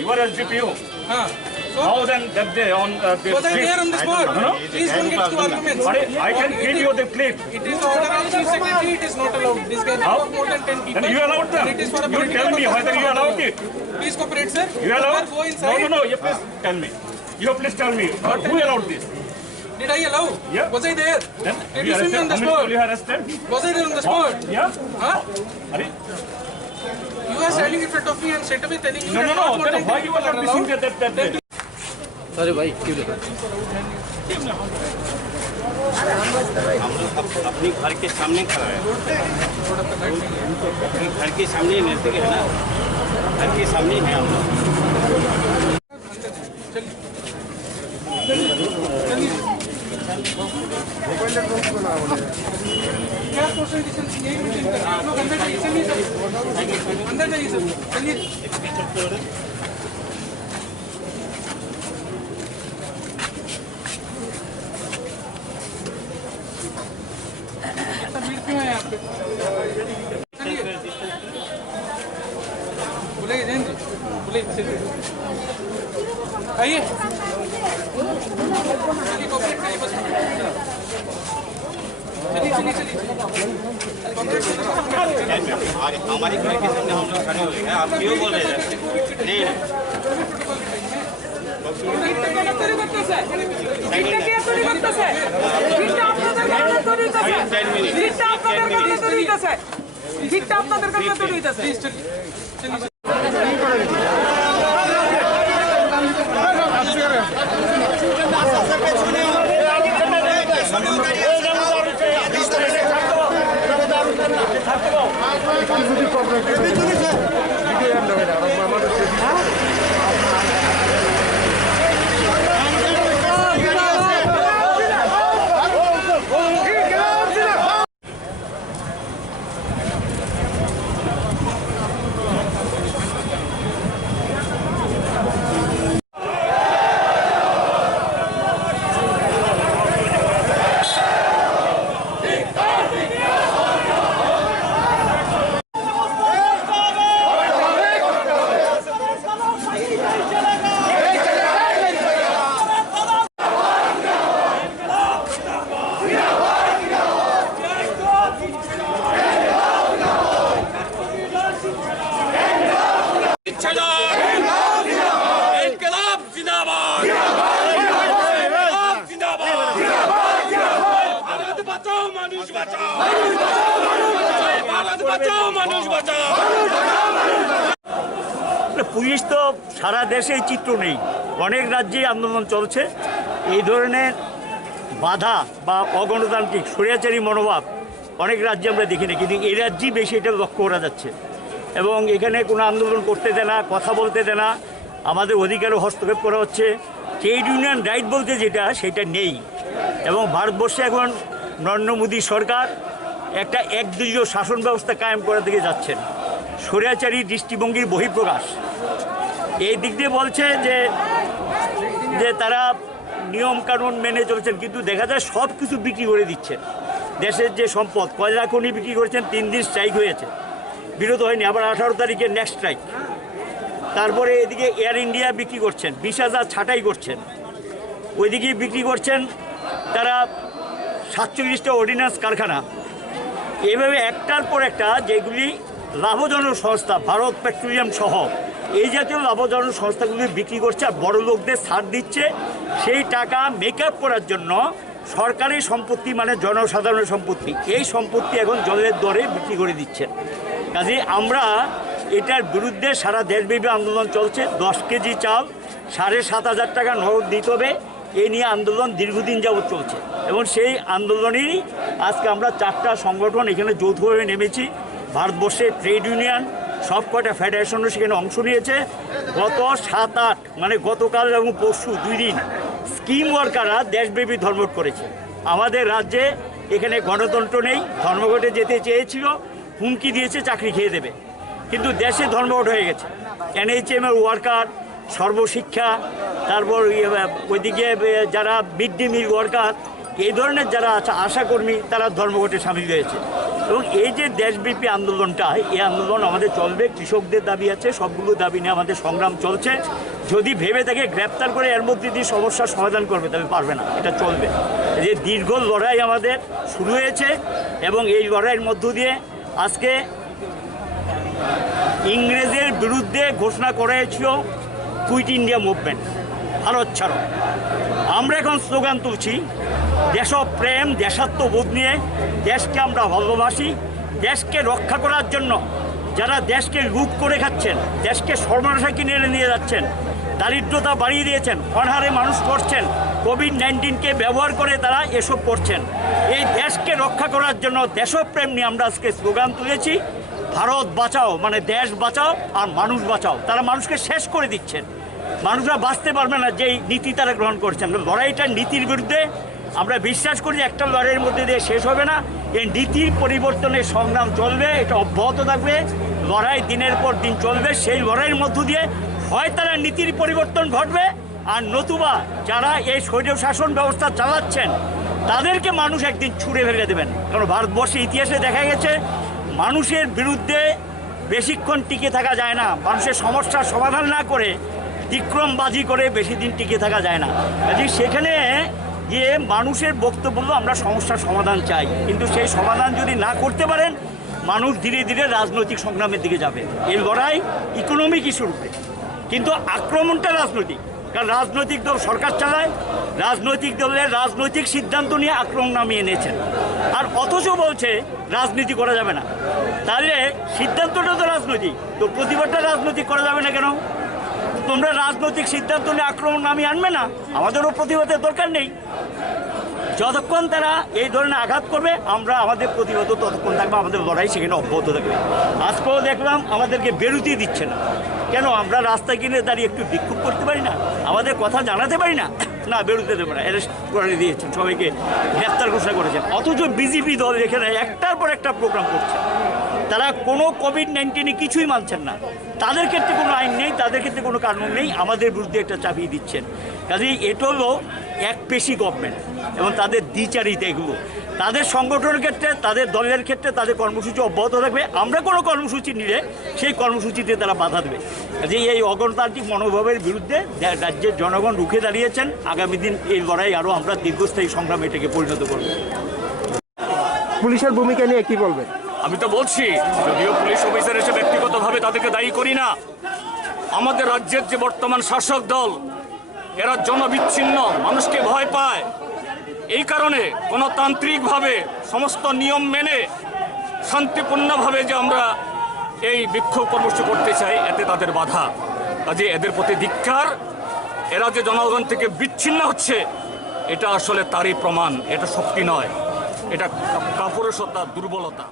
You are SGPU. So how then that day on this was I there on the spot? Please don't get to arguments. I can give you the clip. It is the order of chief secretary. It is not allowed. This guy has more than 10 people. And you allowed them. It is for a You tell me whether you allowed it. Please cooperate, sir. You allowed? Go inside. No. You please tell me. You please tell me. Who allowed this? Did I allow? Yeah. Was I there? Then Did you see me on the how many people spot? you arrested? Was I there on the spot? Yeah. Huh? Are You are standing in front of me and straight away telling me that no. not more Then than why 10 you people are are not missing allowed? that? अरे भाई क्यों देखा अपनी घर के सामने खड़ा है घर के सामने नजदीक है ना घर के सामने है हम लोग क्या सोशल डिस्टेंसिंग यही मेंटेन कर रहे हैं आप लोग अंदर जाइए चलिए सर अंदर जाइए सर चलिए भीड़ क्यों है यहाँ पे चलिए बुलाइए जैन जी बुलाइए चलिए आइए चलिए कॉपरेट करिए बस चलिए हमारे घर के सामने हम लोग खड़े हुए हैं आप क्यों बोल रहे हैं नहीं পুলিশ তো সারা দেশেই চিত্র নেই, অনেক রাজ্যেই আন্দোলন চলছে। এই ধরনের বাধা বা অগণতান্ত্রিক স্বৈরাচারী মনোভাব অনেক রাজ্যে আমরা দেখি না, কিন্তু এই রাজ্যেই বেশি এটা লক্ষ্য করা যাচ্ছে। এবং এখানে কোনো আন্দোলন করতে দেয় না, কথা বলতে দেয় না, আমাদের অধিকারও হস্তক্ষেপ করা হচ্ছে। ট্রেড ইউনিয়ন রাইট বলতে যেটা সেটা নেই। এবং ভারতবর্ষে এখন নরেন্দ্র মোদী সরকার একটা একদলীয় শাসন ব্যবস্থা কায়েম করার দিকে যাচ্ছেন, স্বৈরাচারী দৃষ্টিভঙ্গির বহিঃপ্রকাশ। এই দিক দিয়ে বলছে যে তারা নিয়মকানুন মেনে চলেছেন, কিন্তু দেখা যায় সব কিছু বিক্রি করে দিচ্ছেন। দেশের যে সম্পদ, কয়লা খনি বিক্রি করেছেন, 3 দিন স্ট্রাইক হয়েছে, বিরত হয়নি, আবার 18 তারিখে নেক্সট স্ট্রাইক। তারপরে এদিকে এয়ার ইন্ডিয়া বিক্রি করছেন, 20,000 ছাঁটাই করছেন, ওইদিকে বিক্রি করছেন তারা 47টা অর্ডিন্যান্স কারখানা। এভাবে একটার পর একটা যেগুলি লাভজনক সংস্থা, ভারত পেট্রোলিয়াম সহ এই জাতীয় লাভজনক সংস্থাগুলি বিক্রি করছে আর বড় লোকদের ছাড় দিচ্ছে। সেই টাকা মেকআপ করার জন্য সরকারি সম্পত্তি মানে জনসাধারণের সম্পত্তি, এই সম্পত্তি এখন জলের দরে বিক্রি করে দিচ্ছেন। কাজেই আমরা এটার বিরুদ্ধে সারা দেশব্যাপী আন্দোলন চলছে। 10 কেজি চাল 7,500 টাকা নগদ দিতে হবে, এই নিয়ে আন্দোলন দীর্ঘদিন যাবৎ চলছে এবং সেই আন্দোলনেরই আজকে আমরা 4টা সংগঠন এখানে যৌথভাবে নেমেছি। ভারতবর্ষের ট্রেড ইউনিয়ন সব কয়টা ফেডারেশনও সেখানে অংশ নিয়েছে। গত 7-8 মানে গতকাল এবং পরশু 2 দিন স্কিম ওয়ার্কাররা দেশব্যাপী ধর্মঘট করেছে। আমাদের রাজ্যে এখানে গণতন্ত্র নেই, ধর্মঘটে যেতে চেয়েছিল, হুমকি দিয়েছে চাকরি খেয়ে দেবে, কিন্তু দেশে ধর্মঘট হয়ে গেছে। NHM-এর ওয়ার্কার, সর্বশিক্ষা, তারপর ওইদিকে যারা মিড ডে মিল ওয়ার্কার, এই ধরনের যারা আছে আশাকর্মী, তারা ধর্মঘটে সামিল হয়েছে। এবং এই যে দেশব্যাপী আন্দোলনটা, এই আন্দোলন আমাদের চলবে। কৃষকদের দাবি আছে, সবগুলো দাবি নিয়ে আমাদের সংগ্রাম চলছে। যদি ভেবে থাকে গ্রেপ্তার করে এর মধ্যে দিয়ে সমস্যার সমাধান করবে, তবে পারবে না, এটা চলবে। যে দীর্ঘ লড়াই আমাদের শুরু হয়েছে এবং এই লড়াইয়ের মধ্য দিয়ে আজকে ইংরেজের বিরুদ্ধে ঘোষণা করা হয়েছিল কুইট ইন্ডিয়া মুভমেন্ট, ভারত ছাড়ো। আমরা এখন স্লোগান তুলছি দেশপ্রেম, দেশাত্মবোধ নিয়ে। দেশকে আমরা ভালোবাসি, দেশকে রক্ষা করার জন্য যারা দেশকে লুট করে খাচ্ছেন, দেশকে সর্বনাশা কিনে নিয়ে যাচ্ছেন, দারিদ্রতা বাড়িয়ে দিয়েছেন, অনাহারে মানুষ করছেন, কোভিড-19কে ব্যবহার করে তারা এসব করছেন। এই দেশকে রক্ষা করার জন্য দেশপ্রেম নিয়ে আমরা আজকে স্লোগান তুলেছি। ভারত বাঁচাও মানে দেশ বাঁচাও আর মানুষ বাঁচাও। তারা মানুষকে শেষ করে দিচ্ছেন, মানুষরা বাঁচতে পারবে না যেই নীতি তারা গ্রহণ করছেন। লড়াইটা নীতির বিরুদ্ধে। আমরা বিশ্বাস করি একটা লড়াইয়ের মধ্যে দিয়ে শেষ হবে না, এই নীতির পরিবর্তনের সংগ্রাম চলবে, এটা অব্যাহত থাকবে। লড়াই দিনের পর দিন চলবে। সেই লড়াইয়ের মধ্য দিয়ে হয় তারা নীতির পরিবর্তন ঘটবে, আর নতুবা যারা এই স্বৈর শাসন ব্যবস্থা চালাচ্ছেন তাদেরকে মানুষ একদিন ছুঁড়ে ফেলে দেবেন। কারণ ভারতবর্ষের ইতিহাসে দেখা গেছে মানুষের বিরুদ্ধে বেশিক্ষণ টিকে থাকা যায় না। মানুষের সমস্যার সমাধান না করে বিক্রমবাজি করে বেশি দিন টিকে থাকা যায় না। কাজে সেখানে গিয়ে মানুষের বক্তব্য হলো আমরা সমস্যার সমাধান চাই, কিন্তু সেই সমাধান যদি না করতে পারেন মানুষ ধীরে ধীরে রাজনৈতিক সংগ্রামের দিকে যাবে। এই লড়াই ইকোনমিক ইস্যুর উপরে, কিন্তু আক্রমণটা রাজনৈতিক। কারণ রাজনৈতিক দল সরকার চালায়, রাজনৈতিক দলের রাজনৈতিক সিদ্ধান্ত নিয়ে আক্রমণ নামিয়ে এনেছেন, আর অথচ বলছে রাজনীতি করা যাবে না। তাহলে সিদ্ধান্তটা তো রাজনৈতিক, তো প্রতিবাদটা রাজনৈতিক করা যাবে না কেন? তোমরা রাজনৈতিক সিদ্ধান্ত নিয়ে আক্রমণ নামিয়ে আনবে না, আমাদেরও প্রতিবাদের দরকার নেই। যতক্ষণ তারা এই ধরনের আঘাত করবে আমরা আমাদের প্রতিবাদ ততক্ষণ থাকবে, আমাদের লড়াই সেখানে অব্যাহত থাকবে। আজকেও দেখলাম আমাদেরকে বেরোতেই দিচ্ছে না। কেন? আমরা রাস্তায় কিনে দাঁড়িয়ে একটু বিক্ষোভ করতে পারি না? আমাদের কথা জানাতে পারি না? না, বেরোতে দেবে না, অ্যারেস্ট করে দিয়েছেন, সবাইকে গ্রেপ্তার ঘোষণা করেছেন। অথচ বিজেপি দল এখানে একটার পর একটা প্রোগ্রাম করছে। তারা কোনো কোভিড-19 কিছুই মানছেন না, তাদের ক্ষেত্রে কোনো আইন নেই, তাদের ক্ষেত্রে কোনো কানুন নেই, আমাদের বিরুদ্ধে একটা চাপিয়ে দিচ্ছেন। কাজেই এটা হলো একপেশি গভর্নমেন্ট এবং তাদের দ্বিচারিতা। এগুলো তাদের সংগঠনের ক্ষেত্রে, তাদের দলের ক্ষেত্রে তাদের কর্মসূচি অব্যাহত থাকবে। আমরা কোনো কর্মসূচি নিলে সেই কর্মসূচিতে তারা বাধা দেবে। কাজেই এই অগণতান্ত্রিক মনোভাবের বিরুদ্ধে রাজ্যের জনগণ রুখে দাঁড়িয়েছেন। আগামী দিন এই লড়াই আরও আমরা দীর্ঘস্থায়ী সংগ্রামে এটাকে পরিণত করব। পুলিশের ভূমিকা নিয়ে কি বলবেন? আমি তো বলছি, যদিও পুলিশ অফিসার এসে ব্যক্তিগতভাবে তাদেরকে দায়ী করি না, আমাদের রাজ্যের যে বর্তমান শাসক দল এরা জনবিচ্ছিন্ন, মানুষকে ভয় পায়। এই কারণে গণতান্ত্রিকভাবে সমস্ত নিয়ম মেনে শান্তিপূর্ণভাবে যে আমরা এই বিক্ষোভ কর্মসূচি করতে চাই, এতে তাদের বাধা। কাজে এদের প্রতি ধিক্কার। এরা যে জনগণ থেকে বিচ্ছিন্ন হচ্ছে এটা আসলে তারই প্রমাণ, এটা শক্তি নয়, এটা কাপুরুষতা, দুর্বলতা।